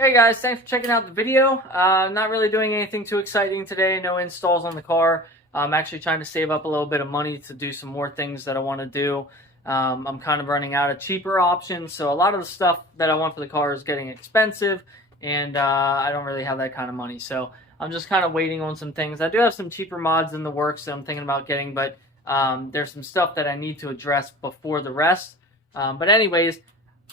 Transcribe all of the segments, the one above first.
Hey guys, thanks for checking out the video. Not really doing anything too exciting today, no installs on the car. I'm actually trying to save up a little bit of money to do some more things that I want to do. I'm kind of running out of cheaper options, so a lot of the stuff that I want for the car is getting expensive, and I don't really have that kind of money. So I'm just kind of waiting on some things. I do have some cheaper mods in the works that I'm thinking about getting, but there's some stuff that I need to address before the rest. But anyways,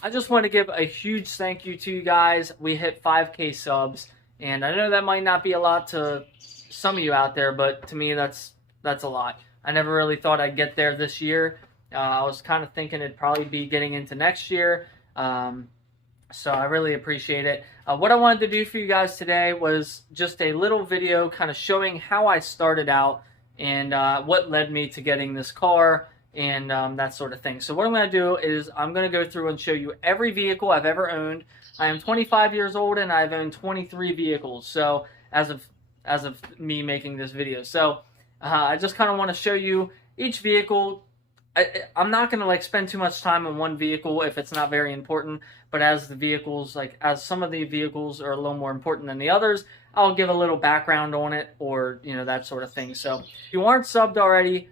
I just want to give a huge thank you to you guys. We hit 5K subs, and I know that might not be a lot to some of you out there, but to me that's a lot. I never really thought I'd get there this year. I was kind of thinking it'd probably be getting into next year, so I really appreciate it. What I wanted to do for you guys today was just a little video kind of showing how I started out and what led me to getting this car, and that sort of thing. So what I'm going to do is I'm going to go through and show you every vehicle I've ever owned. I am 25 years old and I've owned 23 vehicles, so as of me making this video. So I just kind of want to show you each vehicle. I'm not going to like spend too much time on one vehicle if it's not very important, but as the vehicles, as some of the vehicles are a little more important than the others, I'll give a little background on it, or that sort of thing. So if you aren't subbed already,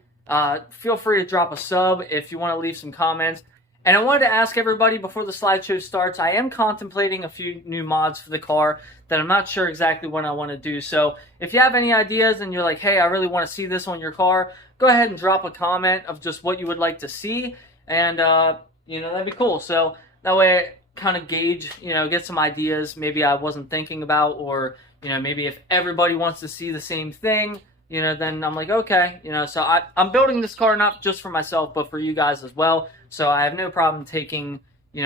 feel free to drop a sub if you want to leave some comments. And I wanted to ask everybody before the slideshow starts, I am contemplating a few new mods for the car that I'm not sure exactly what I want to do. So if you have any ideas and you're like, hey, I really want to see this on your car, go ahead and drop a comment of just what you would like to see, and that'd be cool. So that way I kind of gauge, get some ideas maybe I wasn't thinking about, or maybe if everybody wants to see the same thing, then I'm like, okay, so I'm building this car not just for myself, but for you guys as well. So I have no problem taking,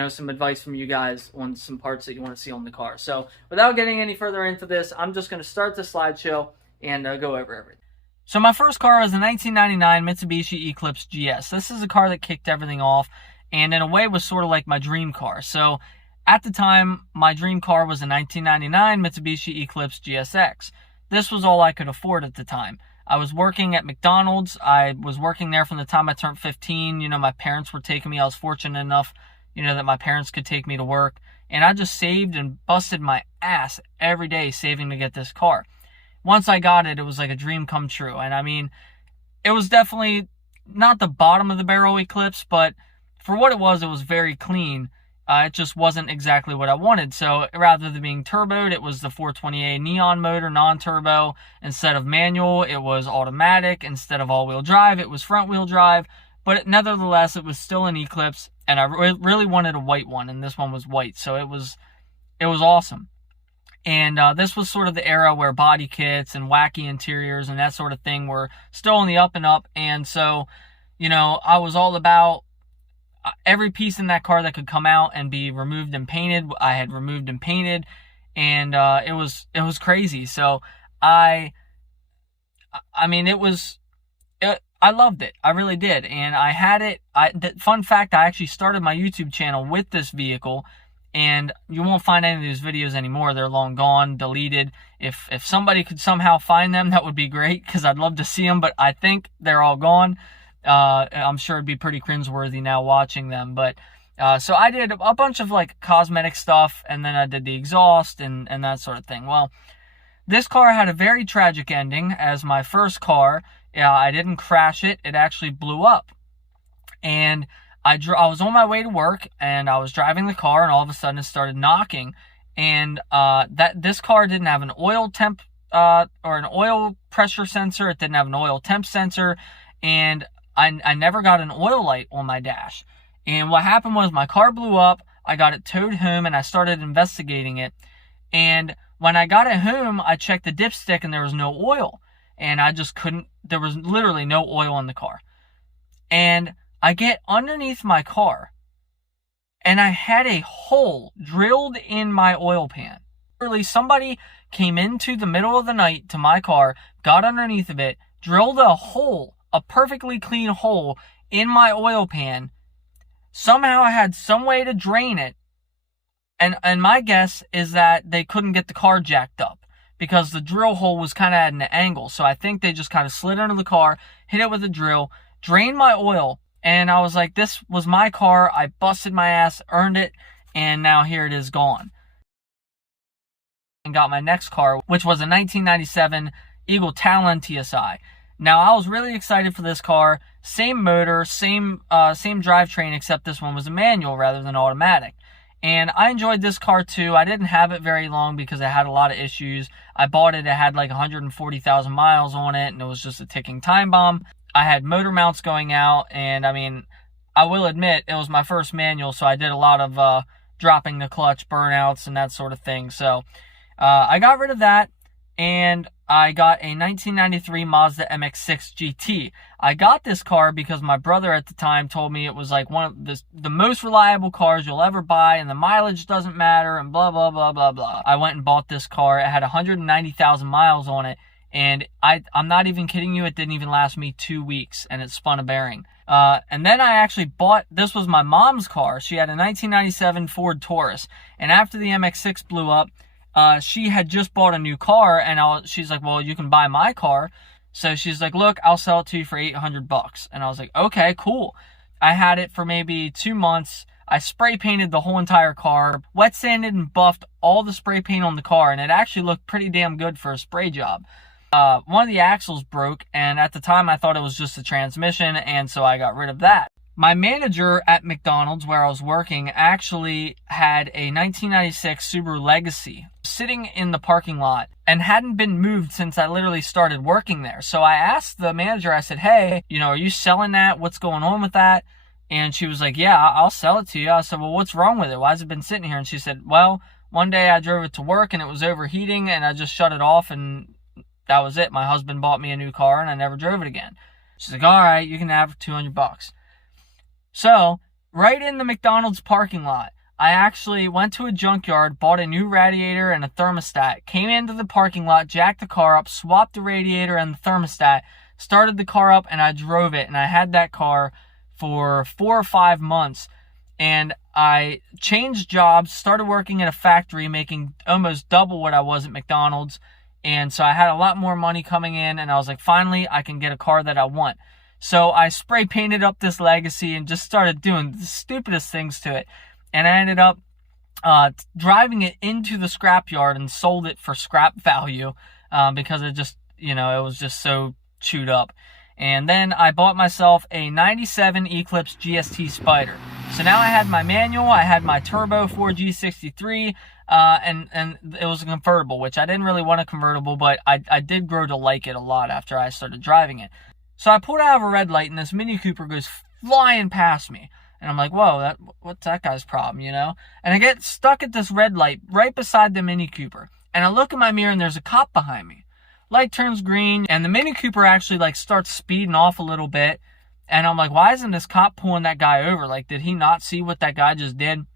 some advice from you guys on some parts that you want to see on the car. So without getting any further into this, I'm just going to start the slideshow and go over everything. So my first car was a 1999 Mitsubishi Eclipse GS. This is a car that kicked everything off, and in a way was sort of like my dream car. So at the time, my dream car was a 1999 Mitsubishi Eclipse GSX. This was all I could afford at the time. I was working at McDonald's. I was working there from the time I turned 15. My parents were taking me. I was fortunate enough, that my parents could take me to work. And I just saved and busted my ass every day saving to get this car. Once I got it, it was like a dream come true. And I mean, it was definitely not the bottom of the barrel Eclipse, but for what it was very clean. It just wasn't exactly what I wanted. So rather than being turboed, it was the 420A neon motor, non-turbo. Instead of manual, it was automatic. Instead of all-wheel drive, it was front-wheel drive. But nevertheless, it was still an Eclipse, and I really wanted a white one, and this one was white. So it was awesome. And this was sort of the era where body kits and wacky interiors and that sort of thing were still on the up and up. And so, I was all about every piece in that car that could come out and be removed and painted. I had removed and painted, and it was crazy. So I loved it. I really did. And I had it. Fun fact, I actually started my YouTube channel with this vehicle, and you won't find any of these videos anymore. They're long gone, deleted. If somebody could somehow find them, that would be great, because I'd love to see them, but I think they're all gone. I'm sure it'd be pretty cringeworthy now watching them, but so I did a bunch of cosmetic stuff, and then I did the exhaust and that sort of thing. Well, this car had a very tragic ending. As my first car, I didn't crash it. It actually blew up, and I was on my way to work, and I was driving the car, and all of a sudden it started knocking, and this car didn't have an oil temp or an oil pressure sensor. It didn't have an oil temp sensor, and I never got an oil light on my dash. And what happened was my car blew up. I got it towed home, and I started investigating it. And when I got it home, I checked the dipstick, and there was no oil. And I just couldn't, there was literally no oil in the car. And I get underneath my car, and I had a hole drilled in my oil pan. Literally, somebody came into the middle of the night to my car, got underneath of it, drilled a hole, a perfectly clean hole in my oil pan. Somehow I had some way to drain it. And my guess is that they couldn't get the car jacked up because the drill hole was kind of at an angle. So I think they just kind of slid under the car, hit it with a drill, drained my oil. And I was like, this was my car. I busted my ass, earned it, and now here it is gone. and got my next car, which was a 1997 Eagle Talon TSI. Now, I was really excited for this car. Same motor, same drivetrain, except this one was a manual rather than automatic. And I enjoyed this car too. I didn't have it very long because it had a lot of issues. I bought it, it had like 140,000 miles on it, and it was just a ticking time bomb. I had motor mounts going out, and I mean, I will admit, it was my first manual, so I did a lot of dropping the clutch, burnouts, and that sort of thing. So I got rid of that, and I got a 1993 Mazda MX6 GT. I got this car because my brother at the time told me it was like one of the most reliable cars you'll ever buy, and the mileage doesn't matter, and blah, blah, blah, blah, blah. I went and bought this car. It had 190,000 miles on it, and I'm not even kidding you, it didn't even last me 2 weeks, and it spun a bearing. And then I actually bought, this was my mom's car. She had a 1997 Ford Taurus, and after the MX6 blew up, she had just bought a new car, and she's like, well, you can buy my car. So she's like, look, I'll sell it to you for $800. And I was like, okay, cool. I had it for maybe 2 months. I spray painted the whole entire car, wet sanded and buffed all the spray paint on the car, and it actually looked pretty damn good for a spray job. One of the axles broke, and at the time I thought it was just a transmission, and so I got rid of that. My manager at McDonald's, where I was working, actually had a 1996 Subaru Legacy sitting in the parking lot and hadn't been moved since I literally started working there. So I asked the manager, I said, hey, are you selling that? What's going on with that? And she was like, yeah, I'll sell it to you. I said, well, what's wrong with it? Why has it been sitting here? And she said, well, one day I drove it to work and it was overheating and I just shut it off, and that was it. My husband bought me a new car and I never drove it again. She's like, all right, you can have it for $200. So, right in the McDonald's parking lot, I actually went to a junkyard, bought a new radiator and a thermostat, came into the parking lot, jacked the car up, swapped the radiator and the thermostat, started the car up, and I drove it. And I had that car for 4 or 5 months. And I changed jobs, started working at a factory, making almost double what I was at McDonald's. And so I had a lot more money coming in, and I was like, finally, I can get a car that I want. So I spray painted up this Legacy and just started doing the stupidest things to it. And I ended up driving it into the scrapyard and sold it for scrap value because it just, it was just so chewed up. And then I bought myself a 97 Eclipse GST Spyder. So now I had my manual, I had my turbo 4G63, and it was a convertible, which I didn't really want a convertible, but I did grow to like it a lot after I started driving it. So I pulled out of a red light, and this Mini Cooper goes flying past me. And I'm like, whoa, what's that guy's problem, And I get stuck at this red light right beside the Mini Cooper. And I look in my mirror, and there's a cop behind me. Light turns green, and the Mini Cooper actually, starts speeding off a little bit. And I'm like, why isn't this cop pulling that guy over? Did he not see what that guy just did?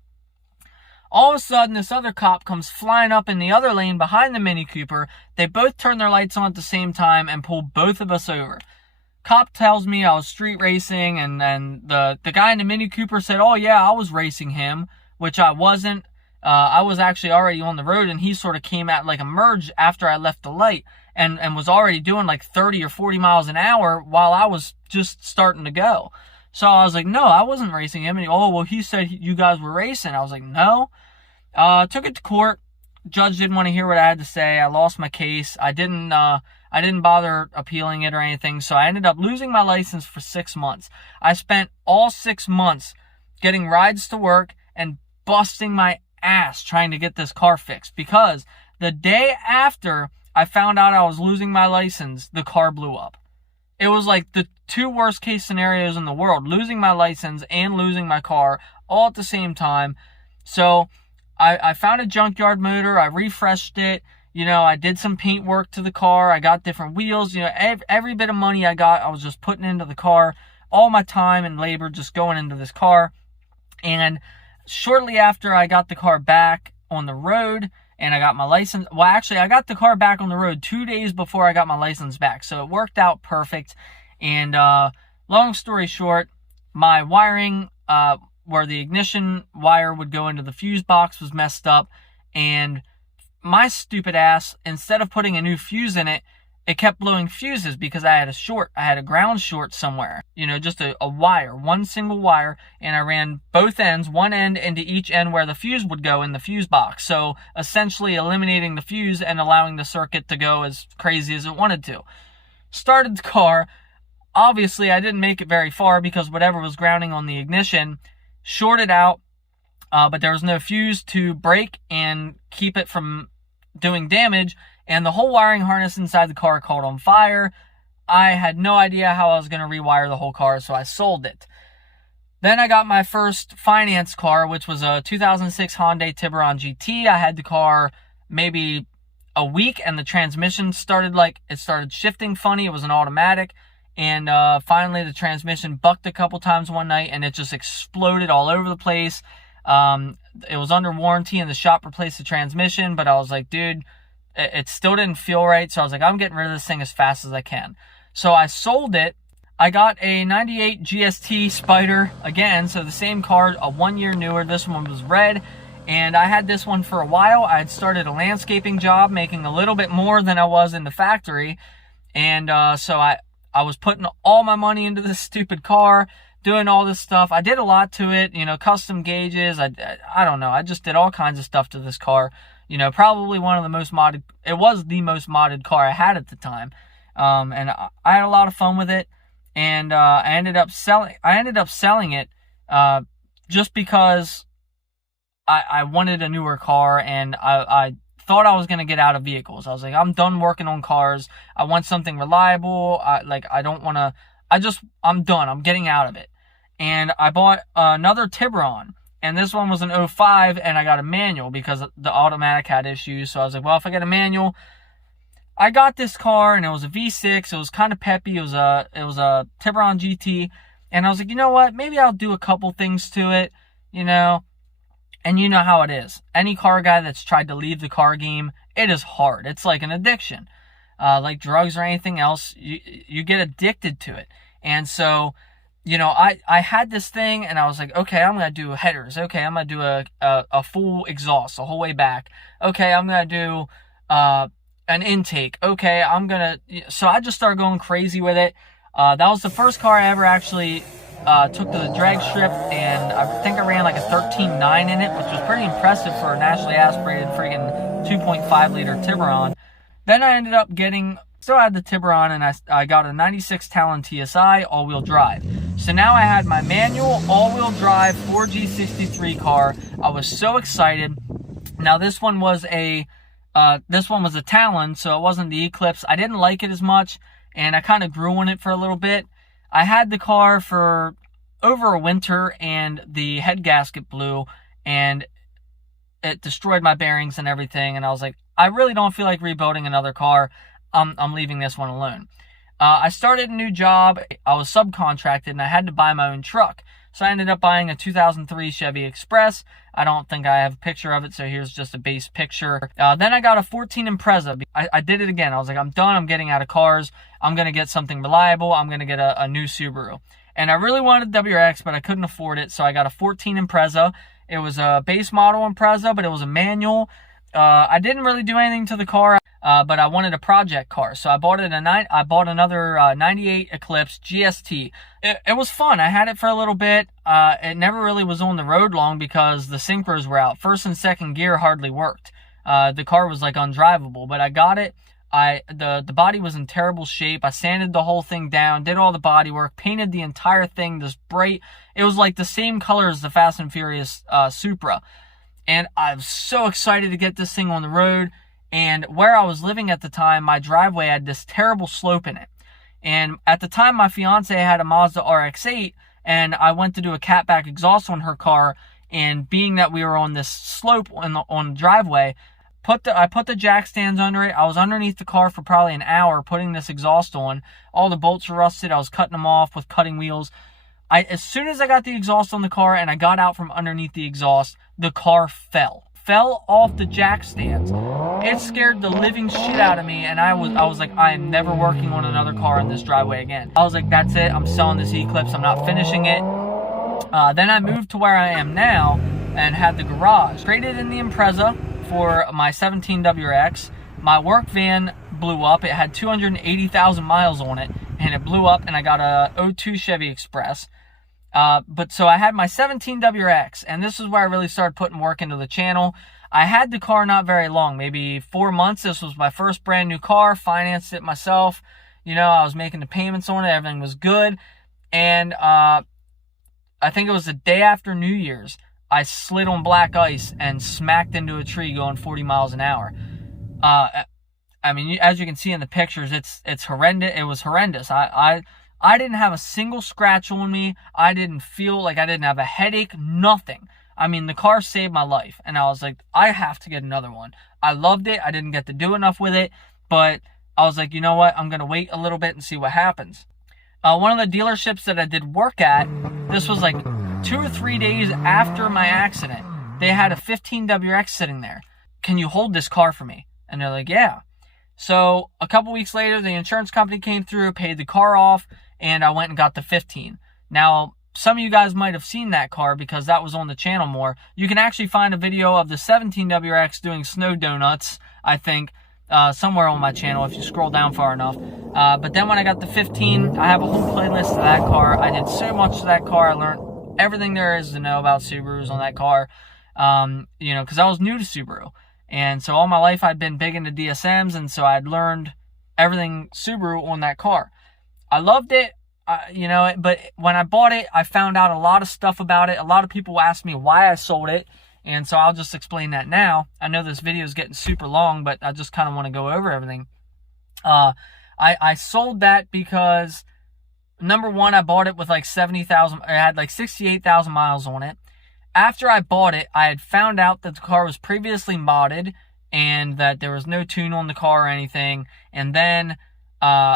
All of a sudden, this other cop comes flying up in the other lane behind the Mini Cooper. They both turn their lights on at the same time and pull both of us over. Cop tells me I was street racing, and then the guy in the Mini Cooper said, oh yeah, I was racing him, which I wasn't. I was actually already on the road, and he sort of came at a merge after I left the light and was already doing 30 or 40 miles an hour while I was just starting to go. So I was like, no, I wasn't racing him. And he said you guys were racing. I was like, no. Took it to court. Judge didn't want to hear what I had to say. I lost my case. I didn't bother appealing it or anything, so I ended up losing my license for 6 months. I spent all 6 months getting rides to work and busting my ass trying to get this car fixed, because the day after I found out I was losing my license, the car blew up. It was the 2 worst case scenarios in the world, losing my license and losing my car all at the same time. So I found a junkyard motor, I refreshed it, I did some paint work to the car, I got different wheels, every bit of money I got, I was just putting into the car, all my time and labor just going into this car. And shortly after I got the car back on the road and I got my license, well, actually, I got the car back on the road 2 days before I got my license back, so it worked out perfect. And long story short, my wiring, where the ignition wire would go into the fuse box, was messed up, and my stupid ass, instead of putting a new fuse in it, it kept blowing fuses because I had a ground short somewhere, you know, just a wire, one single wire, and I ran both ends, one end into each end where the fuse would go in the fuse box. So essentially eliminating the fuse and allowing the circuit to go as crazy as it wanted to. Started the car. Obviously, I didn't make it very far because whatever was grounding on the ignition shorted out, but there was no fuse to break and keep it from doing damage, and the whole wiring harness inside the car caught on fire. I had no idea how I was going to rewire the whole car, so I sold it. Then I got my first finance car, which was a 2006 Hyundai Tiburon GT. I had the car maybe a week, and the transmission started shifting funny. It was an automatic, and finally the transmission bucked a couple times one night, and it just exploded all over the place. It was under warranty, and the shop replaced the transmission, but I was like, dude, it still didn't feel right. So I was like, I'm getting rid of this thing as fast as I can. So I sold it. I got a 98 GST Spyder again, so the same car, a 1 year newer. This one was red, and I had this one for a while. I had started a landscaping job, making a little bit more than I was in the factory, and so I was putting all my money into this stupid car, doing all this stuff. I did a lot to it, you know, custom gauges. I don't know. I just did all kinds of stuff to this car. You know, probably one of the most modded. It was the most modded car I had at the time, and I had a lot of fun with it. And I ended up selling it just because I wanted a newer car, and I thought I was going to get out of vehicles. I was like, I'm done working on cars. I want something reliable. I'm done. I'm getting out of it. And I bought another Tiburon, and this one was an 05, and I got a manual because the automatic had issues. So I was like, well, if I get a manual, I got this car, and it was a V6. It was kind of peppy. It was a Tiburon GT, and I was like, you know what? Maybe I'll do a couple things to it, you know. And you know how it is. Any car guy that's tried to leave the car game, it is hard. It's like an addiction, like drugs or anything else. You get addicted to it, and so, you know, I had this thing, and I was like, okay, I'm gonna do headers. Okay, I'm gonna do a full exhaust the whole way back. Okay, I'm gonna do an intake. Okay, so I just started going crazy with it. That was the first car I ever actually took to the drag strip, and I think I ran like a 13.9 in it, which was pretty impressive for a naturally aspirated friggin' 2.5 liter Tiburon. Then I ended up still had the Tiburon, and I got a 96 Talon TSI all-wheel drive. So now I had my manual all-wheel drive 4G63 car. I was so excited. Now this one was a Talon, so it wasn't the Eclipse. I didn't like it as much, and I kind of grew on it for a little bit. I had the car for over a winter, and the head gasket blew, and it destroyed my bearings and everything, and I was like, I really don't feel like rebuilding another car. I'm leaving this one alone. I started a new job. I was subcontracted, and I had to buy my own truck. So I ended up buying a 2003 Chevy Express. I don't think I have a picture of it, so here's just a base picture. Then I got a 14 Impreza. I did it again. I was like, I'm done. I'm getting out of cars. I'm going to get something reliable. I'm going to get a new Subaru. And I really wanted WRX, but I couldn't afford it, so I got a 14 Impreza. It was a base model Impreza, but it was a manual. I didn't really do anything to the car, but I wanted a project car, so I bought another 98 Eclipse GST. It was fun. I had it for a little bit. It never really was on the road long because the synchros were out. First and second gear hardly worked. The car was like undrivable, but I got it. The body was in terrible shape. I sanded the whole thing down, did all the body work, painted the entire thing this bright. It was like the same color as the Fast and Furious Supra. And I was so excited to get this thing on the road. And where I was living at the time, my driveway had this terrible slope in it. And at the time, my fiance had a Mazda RX-8, and I went to do a catback exhaust on her car. And being that we were on this slope on the driveway, I put the jack stands under it. I was underneath the car for probably an hour putting this exhaust on. All the bolts were rusted. I was cutting them off with cutting wheels. As soon as I got the exhaust on the car and I got out from underneath the exhaust, the car fell off the jack stands. It scared the living shit out of me, and I was like, I am never working on another car in this driveway again. I was like, that's it. I'm selling this Eclipse. I'm not finishing it. Then I moved to where I am now and had the garage. Traded in the Impreza for my 17 WRX. My work van blew up. It had 280,000 miles on it, and it blew up, and I got a 02 Chevy Express. But so I had my 17 WRX, and this is where I really started putting work into the channel. I had the car not very long, maybe 4 months. This was my first brand new car, financed it myself. You know, I was making the payments on it, everything was good. And I think it was the day after New Year's, I slid on black ice and smacked into a tree going 40 miles an hour. I mean, as you can see in the pictures, it's horrendous. It was horrendous. I didn't have a single scratch on me. I didn't feel like I didn't have a headache, nothing. I mean, the car saved my life, and I was like, I have to get another one. I loved it. I didn't get to do enough with it, but I was like, you know what? I'm going to wait a little bit and see what happens. One of the dealerships that I did work at, this was like 2 or 3 days after my accident. They had a 15 WRX sitting there. Can you hold this car for me? And they're like, yeah. So a couple weeks later, the insurance company came through, paid the car off, and I went and got the 15. Now, some of you guys might have seen that car because that was on the channel more. You can actually find a video of the 17 WRX doing snow donuts, I think, somewhere on my channel if you scroll down far enough. But then when I got the 15, I have a whole playlist of that car. I did so much to that car. I learned everything there is to know about Subarus on that car, you know, because I was new to Subaru. And so all my life I'd been big into DSMs, and so I'd learned everything Subaru on that car. I loved it, you know, but when I bought it, I found out a lot of stuff about it. A lot of people asked me why I sold it, and so I'll just explain that now. I know this video is getting super long, but I just kind of want to go over everything. I sold that because, number one, I bought it with like 70,000, I had like 68,000 miles on it. After I bought it, I had found out that the car was previously modded and that there was no tune on the car or anything. And then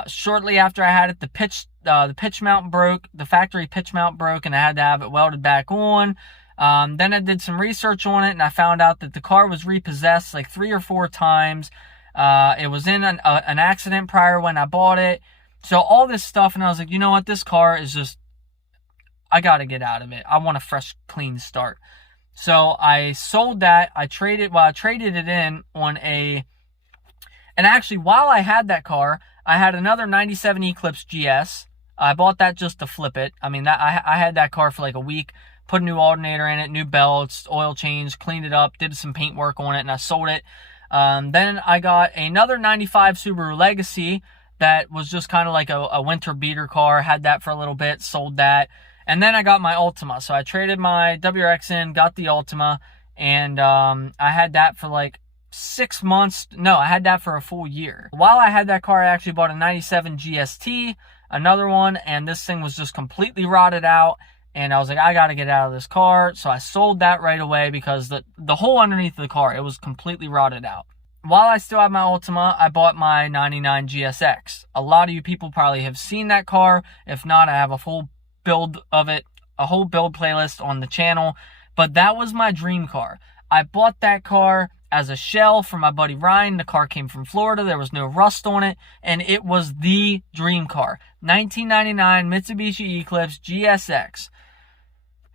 shortly after I had it, the pitch mount broke, the factory pitch mount broke, and I had to have it welded back on. Then I did some research on it, and I found out that the car was repossessed like 3 or 4 times. It was in an accident prior when I bought it. So all this stuff, and I was like, you know what, this car is just, I got to get out of it. I want a fresh, clean start. So I sold that. I traded it in on and actually while I had that car, I had another 97 Eclipse GS. I bought that just to flip it. I mean, I had that car for like a week, put a new alternator in it, new belts, oil change, cleaned it up, did some paint work on it, and I sold it. Then I got another 95 Subaru Legacy that was just kind of like a winter beater car. Had that for a little bit, sold that. And then I got my Ultima. So I traded my WRX in, got the Ultima, and I had that for like 6 months. No, I had that for a full year. While I had that car, I actually bought a 97 GST, another one, and this thing was just completely rotted out. And I was like, I got to get out of this car. So I sold that right away because the hole underneath the car, it was completely rotted out. While I still have my Ultima, I bought my 99 GSX. A lot of you people probably have seen that car. If not, I have a full build of it, a whole build playlist on the channel. But that was my dream car. I bought that car as a shell for my buddy Ryan. The car came from Florida. There was no rust on it, and it was the dream car. 1999 Mitsubishi Eclipse GSX.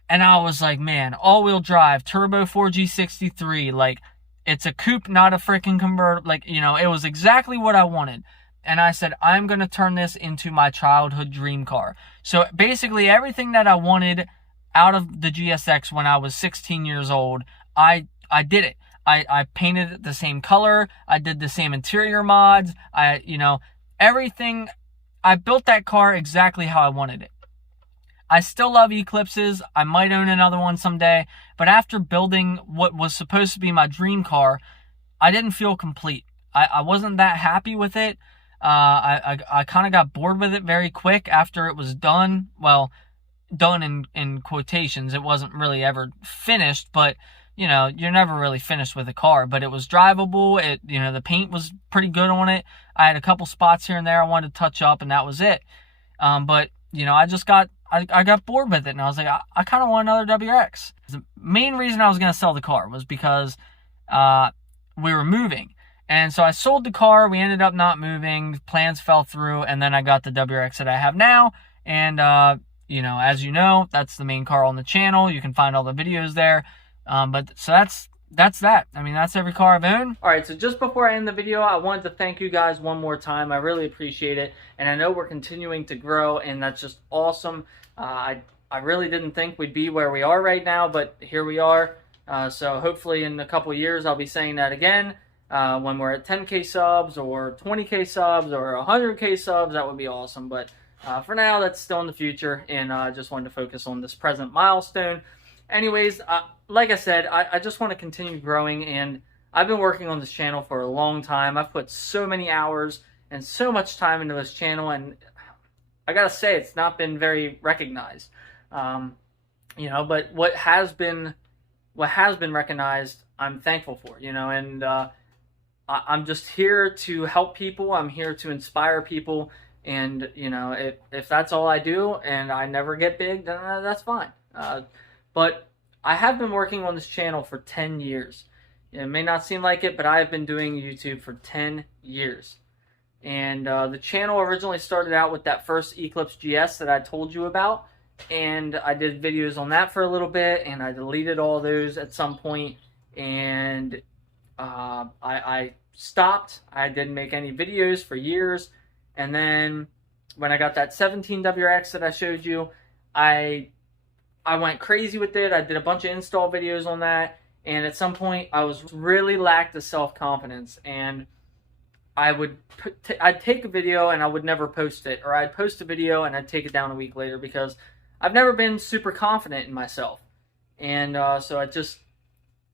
And I was like, man, all-wheel drive, turbo 4G63, like, it's a coupe, not a freaking convertible. Like, you know, it was exactly what I wanted. And I said, I'm going to turn this into my childhood dream car. So basically everything that I wanted out of the GSX when I was 16 years old, I did it. I painted it the same color. I did the same interior mods. Everything. I built that car exactly how I wanted it. I still love Eclipses. I might own another one someday. But after building what was supposed to be my dream car, I didn't feel complete. I wasn't that happy with it. I kind of got bored with it very quick after it was done. Well, done in quotations. It wasn't really ever finished, but you know, you're never really finished with a car. But it was drivable. The paint was pretty good on it. I had a couple spots here and there I wanted to touch up, and that was it. But you know, I got bored with it, and I was like, I kind of want another WRX. The main reason I was going to sell the car was because we were moving. And so I sold the car. We ended up not moving. Plans fell through, and then I got the WRX that I have now. And, as you know, that's the main car on the channel. You can find all the videos there. So that's that. I mean, that's every car I've owned. All right, so just before I end the video, I wanted to thank you guys one more time. I really appreciate it, and I know we're continuing to grow, and that's just awesome. I really didn't think we'd be where we are right now, but here we are. So hopefully in a couple years, I'll be saying that again. When we're at 10K subs or 20K subs or 100K subs, that would be awesome. But for now, that's still in the future, and I just wanted to focus on this present milestone. Anyways, like I said, I just want to continue growing, and I've been working on this channel for a long time. I've put so many hours and so much time into this channel, and I gotta say, it's not been very recognized. But what has been recognized, I'm thankful for, and I'm just here to help people. I'm here to inspire people, and if that's all I do and I never get big, then that's fine. But I have been working on this channel for 10 years. It may not seem like it, but I have been doing YouTube for 10 years. And the channel originally started out with that first Eclipse GS that I told you about. And I did videos on that for a little bit, and I deleted all those at some point. And I stopped. I didn't make any videos for years. And then when I got that 17 WRX that I showed you, I went crazy with it. I did a bunch of install videos on that, and at some point I was really lacked of self-confidence, and I'd take a video and I would never post it, or I'd post a video and I'd take it down a week later because I've never been super confident in myself. And so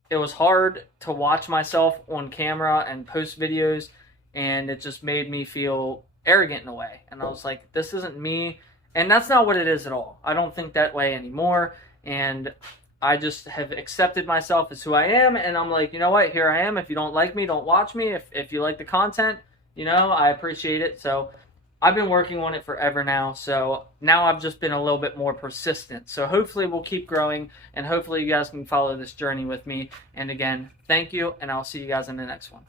it was hard to watch myself on camera and post videos, and it just made me feel arrogant in a way. And I was like, this isn't me. And that's not what it is at all. I don't think that way anymore. And I just have accepted myself as who I am. And I'm like, you know what? Here I am. If you don't like me, don't watch me. If you like the content, I appreciate it. So I've been working on it forever now. So now I've just been a little bit more persistent. So hopefully we'll keep growing. And hopefully you guys can follow this journey with me. And again, thank you. And I'll see you guys in the next one.